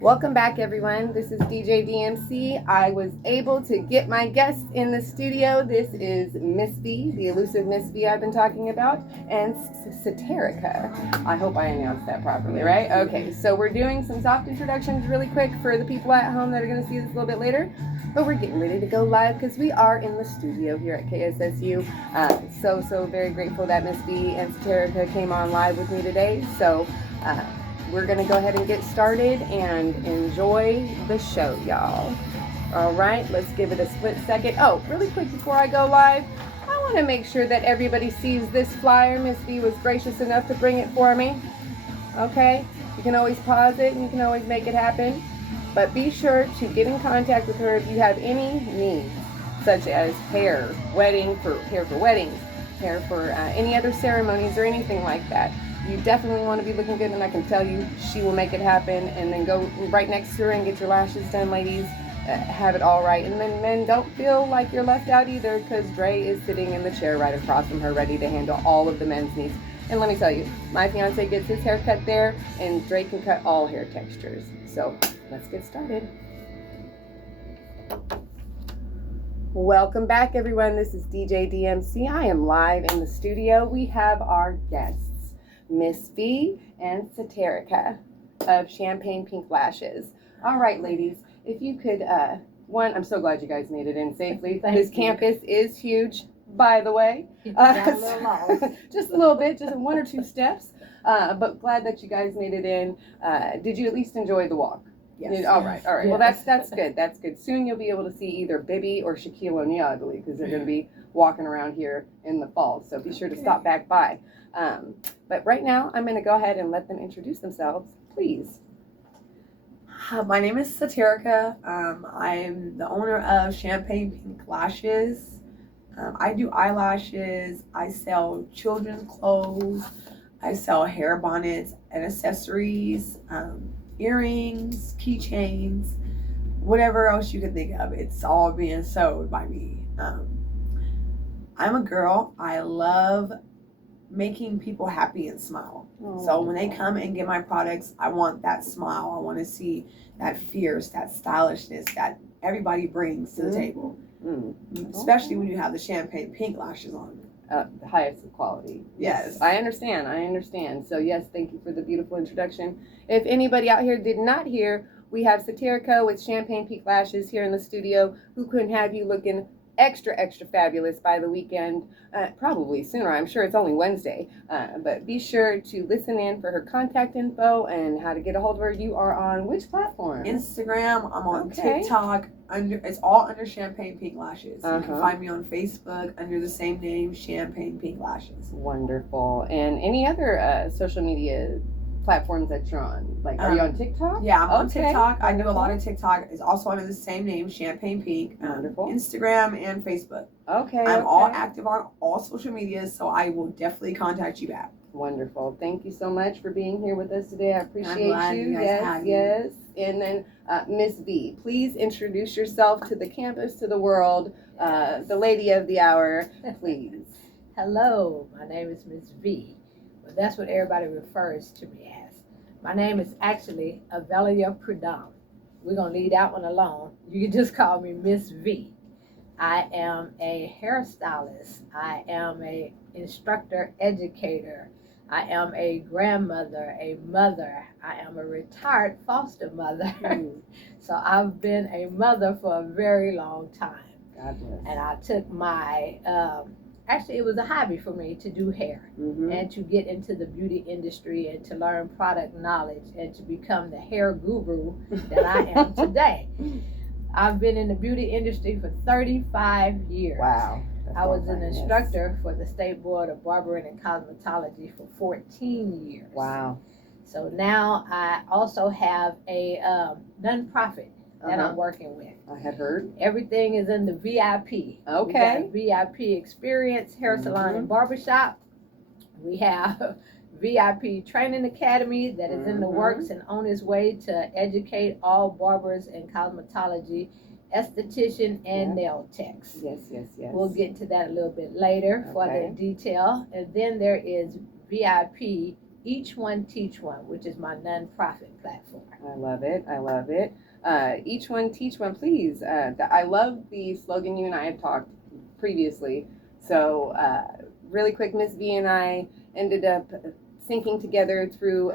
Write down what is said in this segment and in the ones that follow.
Welcome back, everyone. This is DJ DMC. I was able to get my guest in the studio. This is Ms.Vee, the elusive Ms.Vee I've been talking about, and Saterica. I hope I announced that properly, right? Okay, so we're doing some soft introductions really quick for the people at home that are going to see this a little bit later. But we're getting ready to go live because we are in the studio here at KSSU. So very grateful that Ms.Vee and Saterica came on live with me today. So we're going to go ahead and get started and enjoy the show, y'all. All right, let's give it a split second. Oh, really quick before I go live, I want to make sure that everybody sees this flyer. Ms.Vee was gracious enough to bring it for me. Okay, you can always pause it and you can always make it happen. But be sure to get in contact with her if you have any needs, such as hair for weddings, hair for any other ceremonies or anything like that. You definitely want to be looking good, and I can tell you she will make it happen. And then go right next to her and get your lashes done, ladies. Have it all right. And then men, don't feel like you're left out either, because Dre is sitting in the chair right across from her, ready to handle all of the men's needs. And let me tell you, my fiance gets his hair cut there, and Dre can cut all hair textures. So let's get started. Welcome back, everyone. This is DJ DMC. I am live in the studio. We have our guests, Ms.Vee and Saterica of Champagne Pink Lashes. All right, ladies, if you could, I'm so glad you guys made it in safely. This campus is huge, by the way. Just a little bit, just one or two steps, but glad that you guys made it in. Did you at least enjoy the walk? Yes. All right. Yes. Well, that's good. That's good. Soon you'll be able to see either Bibby or Shaquille O'Neal, I believe, because they're going to be walking around here in the fall. So be sure to stop back by. But right now, I'm going to go ahead and let them introduce themselves, please. My name is Saterica. I'm the owner of Champagne Pink Lashes. I do eyelashes. I sell children's clothes. I sell hair bonnets and accessories, earrings, keychains, whatever else you can think of. It's all being sold by me. I'm a girl. I love making people happy and smile. So when they come and get my products, I want that smile. I want to see that fierce, that stylishness that everybody brings to the table. Especially when you have the champagne pink lashes on. The highest of quality. Yes. I understand. So yes, thank you for the beautiful introduction. If anybody out here did not hear, we have Saterica with Champagne Pink Lashes here in the studio, who couldn't have you looking extra fabulous by the weekend, probably sooner. I'm sure it's only Wednesday, but be sure to listen in for her contact info and how to get a hold of her. You are on which platform? Instagram. I'm on TikTok. It's all under Champagne Pink Lashes. You can find me on Facebook under the same name, Champagne Pink Lashes. Wonderful. And any other social media platforms that you're on? Like, are you on TikTok? Yeah, I'm on TikTok. I do a lot of TikTok. It's also under the same name, Champagne Pink. Wonderful. Instagram and Facebook. Okay. I'm all active on all social media, so I will definitely contact you back. Wonderful. Thank you so much for being here with us today. I appreciate you. Yes. And then Ms.Vee, please introduce yourself to the campus, to the world, the lady of the hour, please. Hello, my name is Ms.Vee. Well, that's what everybody refers to me as. My name is actually Avelia Prudhomme. We're going to leave that one alone. You can just call me Ms.Vee. I am a hairstylist. I am a instructor, educator. I am a grandmother, a mother. I am a retired foster mother. So I've been a mother for a very long time. God bless. And I took my, actually it was a hobby for me to do hair and to get into the beauty industry and to learn product knowledge and to become the hair guru that I am today. I've been in the beauty industry for 35 years. Wow. I was an instructor for the State Board of Barbering and Cosmetology for 14 years. Wow. So now I also have a nonprofit that I'm working with. I had heard. Everything is in the VIP. Okay. We got VIP Experience, Hair Salon and Barbershop. We have VIP Training Academy that is in the works and on its way to educate all barbers and cosmetology, esthetician, and nail techs. Yes. We'll get to that a little bit later for the detail. And then there is VIP Each One Teach One, which is my nonprofit platform. I love it. I love it. Each one teach one, please. I love the slogan. You and I had talked previously. So really quick, Ms.Vee and I ended up syncing together through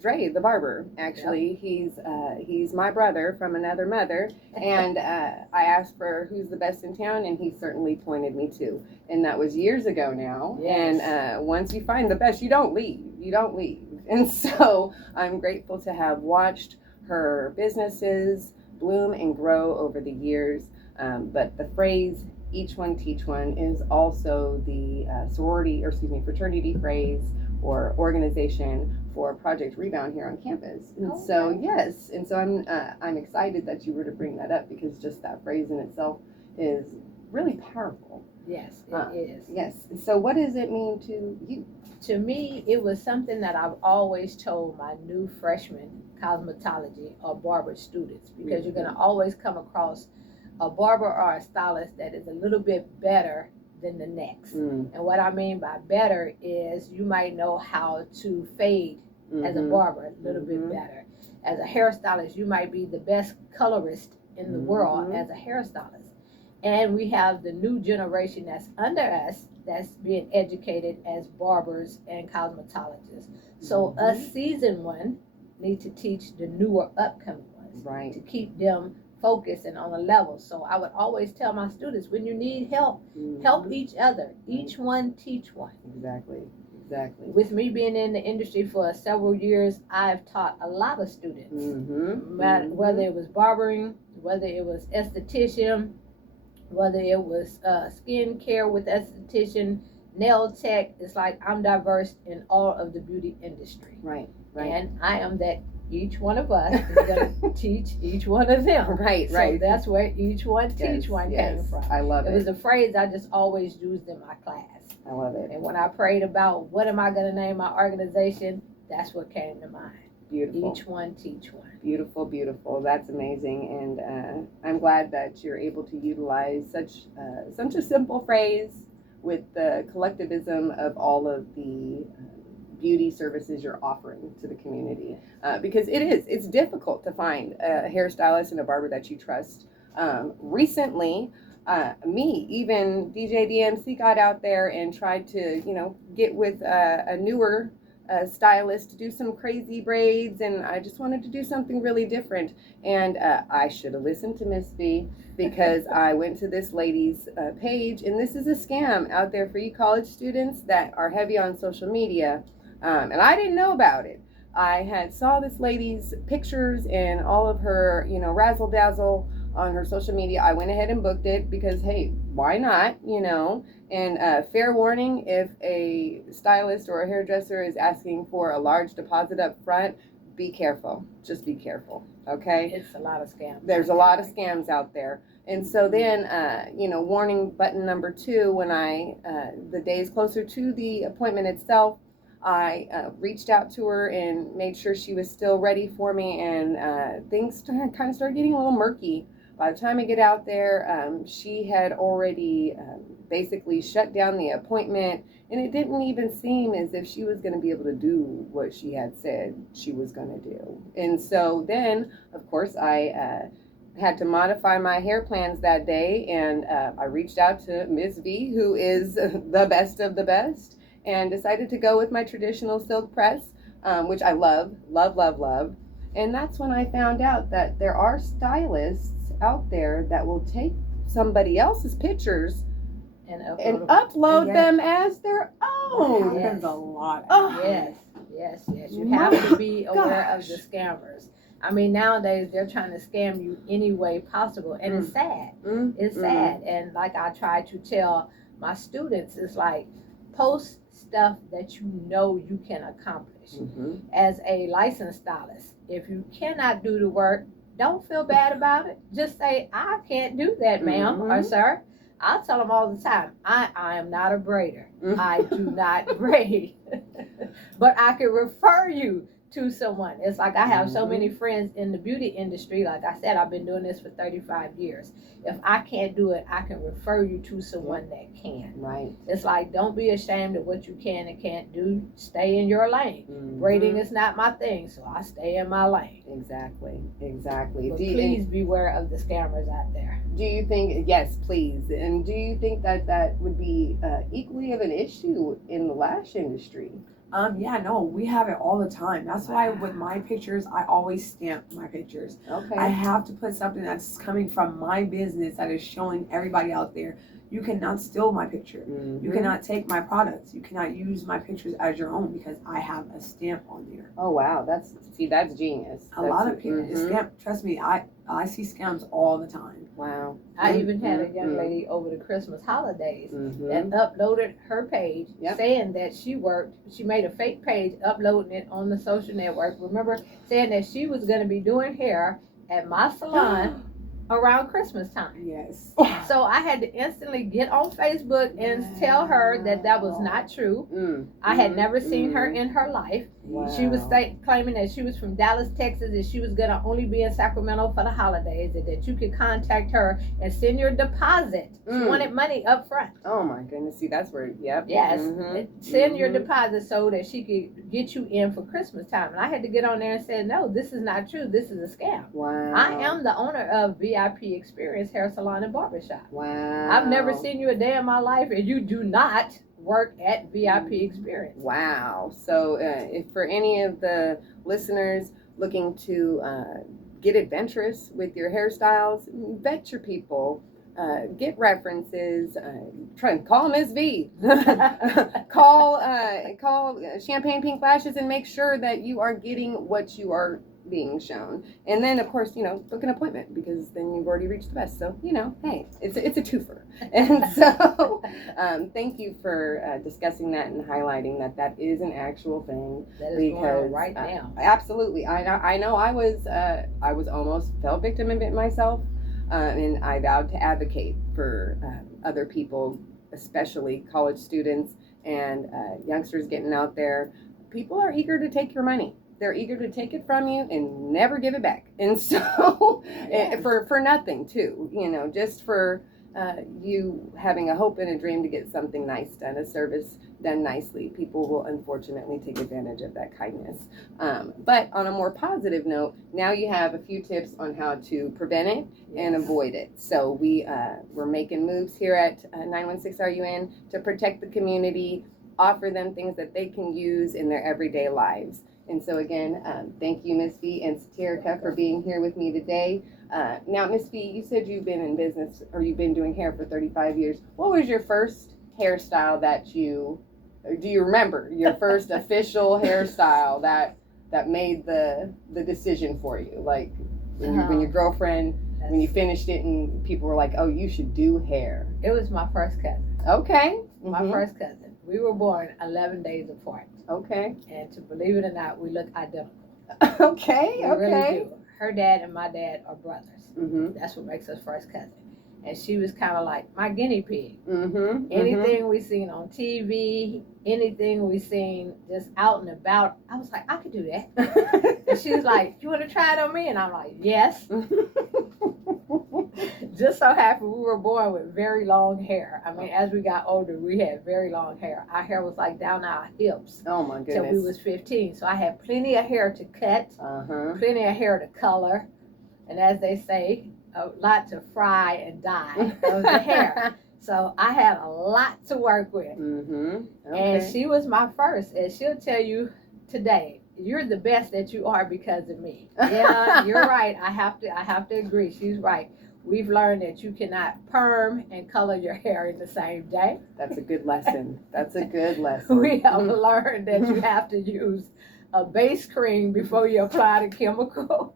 Dre, the barber. Actually, he's my brother from another mother, and I asked for who's the best in town, and he certainly pointed me to. And that was years ago now. Yes. And once you find the best, you don't leave. You don't leave. And so I'm grateful to have watched her businesses bloom and grow over the years. But the phrase "each one teach one" is also the fraternity phrase or organization for Project Rebound here on campus. And so yes, and so I'm excited that you were to bring that up, because just that phrase in itself is really powerful. Yes, it is. Yes. So what does it mean to you? To me, it was something that I've always told my new freshman cosmetology or barber students, because you're going to always come across a barber or a stylist that is a little bit better than the next. And what I mean by better is you might know how to fade as a barber a little bit better. As a hairstylist, you might be the best colorist in the world as a hairstylist. And we have the new generation that's under us that's being educated as barbers and cosmetologists. So us seasoned one need to teach the newer upcoming ones, Right. to keep them focused and on a level. So I would always tell my students, when you need help, help each other. Each one teach one. Exactly. Exactly. With me being in the industry for several years, I've taught a lot of students, whether it was barbering, whether it was esthetician, whether it was skin care with esthetician, nail tech. It's like I'm diverse in all of the beauty industry. Right. And I am that each one of us is going to teach each one of them. Right. So that's where each one teach one came from. I love it. It was a phrase I just always used in my class. I love it. And when I prayed about what am I going to name my organization, that's what came to mind. Beautiful. Each one teach one. Beautiful, beautiful. That's amazing. And I'm glad that you're able to utilize such a simple phrase with the collectivism of all of the beauty services you're offering to the community. Because it's difficult to find a hairstylist and a barber that you trust. Recently, even DJ DMC got out there and tried to, get with a newer stylist to do some crazy braids, and I just wanted to do something really different. And I should have listened to Ms.Vee, because I went to this lady's page, and this is a scam out there for you college students that are heavy on social media, and I didn't know about it. I had saw this lady's pictures and all of her, razzle dazzle on her social media. I went ahead and booked it because, hey, why not, And fair warning, if a stylist or a hairdresser is asking for a large deposit up front, be careful. Just be careful, okay? It's a lot of scams. There's a lot of scams out there. And so then, warning button number 2, when the days closer to the appointment itself, I reached out to her and made sure she was still ready for me, and things kind of started getting a little murky. By the time I get out there, she had already basically shut down the appointment, and it didn't even seem as if she was going to be able to do what she had said she was going to do. And so then, of course, I had to modify my hair plans that day, and I reached out to Ms.Vee, who is the best of the best, and decided to go with my traditional silk press, which I love. And that's when I found out that there are stylists out there that will take somebody else's pictures and upload them as their own. It happens a lot. Yes. You have to be aware of the scammers. I mean, nowadays they're trying to scam you any way possible, and it's sad. It's sad. And like I try to tell my students, it's like, post stuff that you can accomplish. As a licensed stylist, if you cannot do the work, don't feel bad about it. Just say, I can't do that, ma'am or sir. I'll tell them all the time, I am not a braider. I do not braid. But I can refer you to someone. It's like I have so many friends in the beauty industry. Like I said, I've been doing this for 35 years. If I can't do it, I can refer you to someone that can. Right. It's like, don't be ashamed of what you can and can't do. Stay in your lane. Braiding is not my thing, so I stay in my lane. Exactly. But please beware of the scammers out there. Do you think, yes, please, and do you think that that would be equally of an issue in the lash industry? Yeah, no, we have it all the time. That's why with my pictures, I always stamp my pictures. Okay. I have to put something that's coming from my business that is showing everybody out there. You cannot steal my picture. You cannot take my products. You cannot use my pictures as your own because I have a stamp on there. Oh wow, that's genius. A lot of people stamp. Trust me, I see scams all the time. Wow. I even had a young lady over the Christmas holidays that uploaded her page saying that she made a fake page, uploading it on the social network. Remember, saying that she was going to be doing hair at my salon around Christmas time. Yes. So I had to instantly get on Facebook and tell her that that was not true. I had never seen her in her life. Wow. She was claiming that she was from Dallas, Texas, and she was going to only be in Sacramento for the holidays, and that you could contact her and send your deposit. She wanted money up front. Oh my goodness. See, that's where, Yes. Send your deposit so that she could get you in for Christmas time. And I had to get on there and say, no, this is not true. This is a scam. Wow. I am the owner of VIP Experience Hair Salon and Barbershop. Wow. I've never seen you a day in my life, and you do not work at VIP Experience. Wow. So if for any of the listeners looking to get adventurous with your hairstyles, vet your people. Get references. Try and call Ms.Vee. call Champagne Pink Lashes and make sure that you are getting what you are being shown. And then, of course, book an appointment because then you've already reached the best. So, hey, it's a twofer. And so, thank you for discussing that and highlighting that is an actual thing. That is going on right now. Absolutely. I know. I was almost fell victim of it myself. And I vowed to advocate for other people, especially college students and youngsters getting out there. People are eager to take your money. They're eager to take it from you and never give it back. And so, for nothing too, just for you having a hope and a dream to get something nice done, a service done nicely, people will unfortunately take advantage of that kindness. But on a more positive note, now you have a few tips on how to prevent it and avoid it. So we're making moves here at 916 RUN to protect the community, offer them things that they can use in their everyday lives. And so again, thank you, Ms.Vee and Satirica, for being here with me today. Now, Ms.Vee, you said you've been in business, or you've been doing hair for 35 years. What was your first hairstyle do you remember your first official hairstyle that made the decision for you? Like when your girlfriend, when you finished it and people were like, oh, you should do hair. It was my first cousin. Okay. My first cousin. We were born 11 days apart. Okay. And to believe it or not, we look identical. Okay. We really do. Her dad and my dad are brothers. That's what makes us first cousin. And she was kind of like my guinea pig. Anything we seen on TV, anything we seen just out and about, I was like, I could do that. And she was like, you want to try it on me? And I'm like, yes. Just so happened we were born with very long hair. I mean, as we got older, we had very long hair. Our hair was like down our hips. Oh my goodness. Till we was 15. So I had plenty of hair to cut, plenty of hair to color, and as they say, a lot to fry and dye of the hair. So I had a lot to work with. And she was my first, and she'll tell you today, you're the best that you are because of me. Yeah, you're right. I have to agree. She's right. We've learned that you cannot perm and color your hair in the same day. That's a good lesson. That's a good lesson. We have learned that you have to use a base cream before you apply the chemical.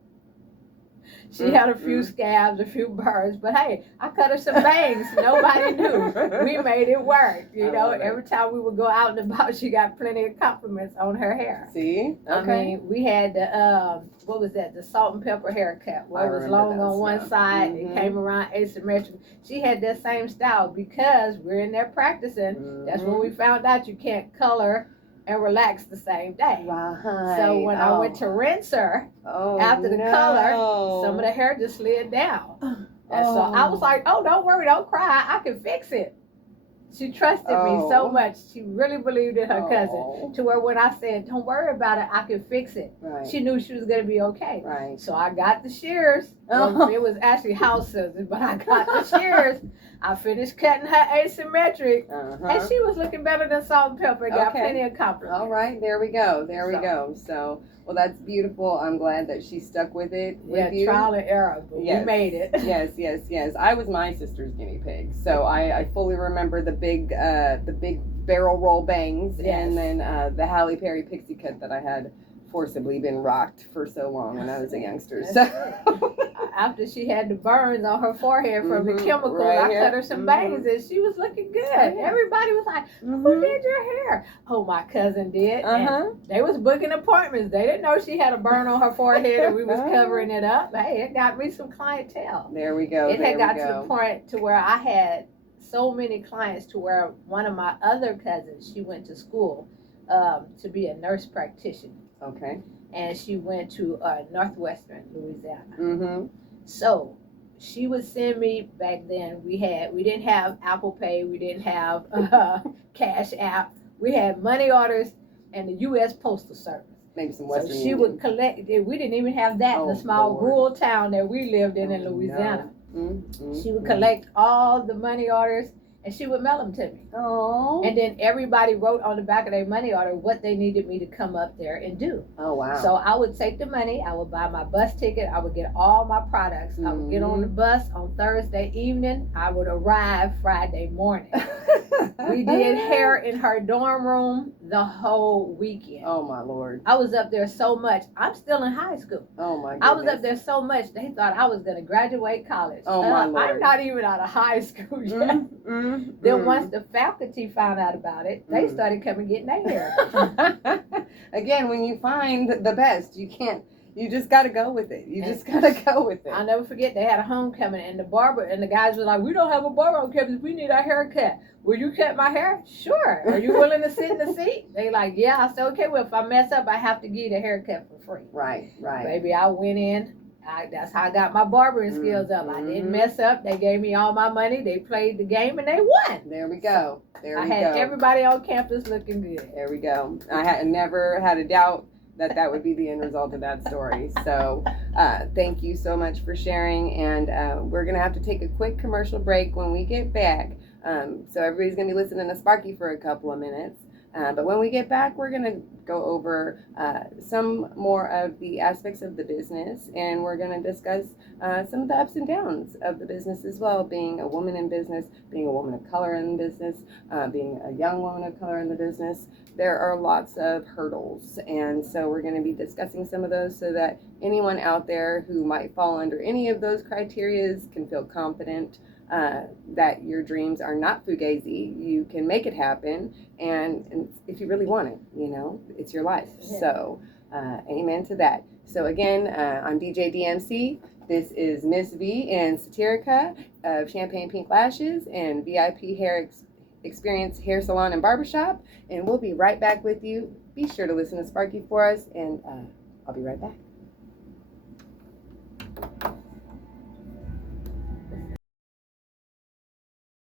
She had a few scabs, a few burrs, but hey, I cut her some bangs. Nobody knew. We made it work. Every time we would go out and about, she got plenty of compliments on her hair. See? Okay. I mean, we had the, what was that? The salt and pepper haircut, where it was long on one side, it came around asymmetrical. She had that same style because we're in there practicing. That's when we found out you can't color and relax the same day. Right. So when I went to rinse her, after the color, some of the hair just slid down. And so I was like, oh, don't worry, don't cry. I can fix it. She trusted me so much. She really believed in her cousin to where when I said, don't worry about it, I can fix it. Right. She knew she was going to be okay. Right. So I got the shears. Well, it was actually house scissors, but I got the shears. I finished cutting her asymmetric. And she was looking better than salt and pepper. Got plenty of compliments. All right, there we go. There we go. So, well, that's beautiful. I'm glad that she stuck with it with you. Trial and error, but we made it. Yes. I was my sister's guinea pig, so I fully remember the big barrel roll bangs, and then the Halle Berry pixie cut that I had forcibly been rocked for so long when I was a youngster. So after she had the burns on her forehead from the chemicals, I cut her some bangs and she was looking good. Everybody was like, who did your hair? Oh, my cousin did. And they was booking appointments. They didn't know she had a burn on her forehead and we was covering it up. Hey, it got me some clientele. There we go. It had got to the point to where I had so many clients to where one of my other cousins, she went to school to be a nurse practitioner. Okay. And she went to Northwestern Louisiana. So she would send me back then. We didn't have Apple Pay. We didn't have Cash App. We had money orders and the U.S. Postal Service. Maybe some Western So she would collect. We didn't even have that in the small rural town that we lived in Louisiana. She would collect all the money orders and she would mail them to me. And then everybody wrote on the back of their money order what they needed me to come up there and do. Oh, wow. So I would take the money, I would buy my bus ticket, I would get all my products, I would get on the bus on Thursday evening, I would arrive Friday morning. We did hair in her dorm room the whole weekend. Oh, my Lord. I was up there so much. I'm still in high school. Oh, my goodness. I was up there so much, they thought I was going to graduate college. Oh, my Lord. I'm not even out of high school yet. Then once the faculty found out about it, they started coming getting their hair. Again, when you find the best, you just got to go with it. You just got to go with it. I'll never forget, they had a homecoming and the barber and the guys were like, we don't have a barber on campus, we need our hair cut. Will you cut my hair? Sure. Are you willing to sit in the seat? They like, yeah. I said, okay, well, if I mess up, I have to give you the haircut for free. Right. Baby, I went in. That's how I got my barbering skills up. I didn't mess up. They gave me all my money. They played the game and they won. There we go. I had everybody on campus looking good. There we go. I had never had a doubt that would be the end result of that story. So thank you so much for sharing. And we're going to have to take a quick commercial break when we get back. So everybody's going to be listening to Sparky for a couple of minutes. But when we get back, we're going to go over some more of the aspects of the business, and we're going to discuss some of the ups and downs of the business as well, being a woman in business, being a woman of color in business, being a young woman of color in the business. There are lots of hurdles, and so we're going to be discussing some of those so that anyone out there who might fall under any of those criteria can feel confident that your dreams are not fugazi. You can make it happen, and if you really want it, it's your life. So amen to that. So again, I'm DJ DMC. This is Ms.Vee and Satirica of Champagne Pink Lashes and VIP Hair Experience Hair Salon and Barbershop, and we'll be right back with you. Be sure to listen to Sparky for us, and I'll be right back.